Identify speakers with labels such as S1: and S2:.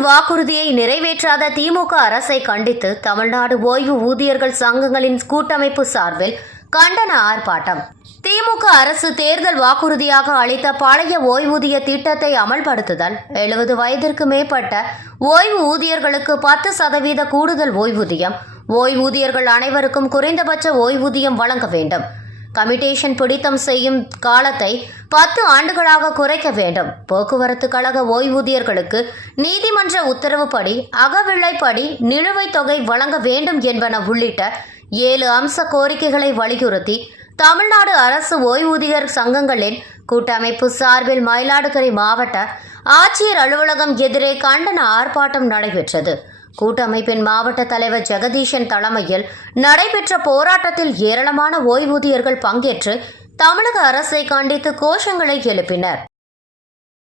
S1: தேர்தல் வாக்குறுதியை நிறைவேற்றாத திமுக அரசை கண்டித்து தமிழ்நாடு ஓய்வு ஊதியர்கள் சங்கங்களின் கூட்டமைப்பு சார்பில் கண்டன ஆர்ப்பாட்டம். திமுக அரசு தேர்தல் வாக்குறுதியாக அளித்த பழைய ஓய்வூதிய திட்டத்தை அமல்படுத்துதல் எழுபது வயதிற்கு மேற்பட்ட ஓய்வு ஊதியர்களுக்கு பத்து சதவீத கூடுதல் ஓய்வூதியம். ஓய்வூதியர்கள் அனைவருக்கும் குறைந்தபட்ச ஓய்வூதியம் வழங்க வேண்டும். கமிட்டேஷன் பிடித்தம் செய்யும் காலத்தை பத்து ஆண்டுகளாக குறைக்க வேண்டும். போக்குவரத்து கழக ஓய்வூதியர்களுக்கு நீதிமன்ற உத்தரவுப்படி அகவிலைப்படி நிலுவைத் தொகை வழங்க வேண்டும் என்பன உள்ளிட்ட ஏழு அம்ச கோரிக்கைகளை வலியுறுத்தி தமிழ்நாடு அரசு ஓய்வூதியர் சங்கங்களின் கூட்டமைப்பு சார்பில் மயிலாடுதுறை மாவட்ட ஆட்சியர் அலுவலகம் எதிரே கண்டன ஆர்ப்பாட்டம் நடைபெற்றது. கூட்டமைப்பின் மாவட்ட தலைவர் ஜெகதீஷன் தலைமையில் நடைபெற்ற போராட்டத்தில் ஏராளமான ஓய்வூதியர்கள் பங்கேற்று தமிழக அரசை கண்டித்து கோஷங்களை எழுப்பினர்.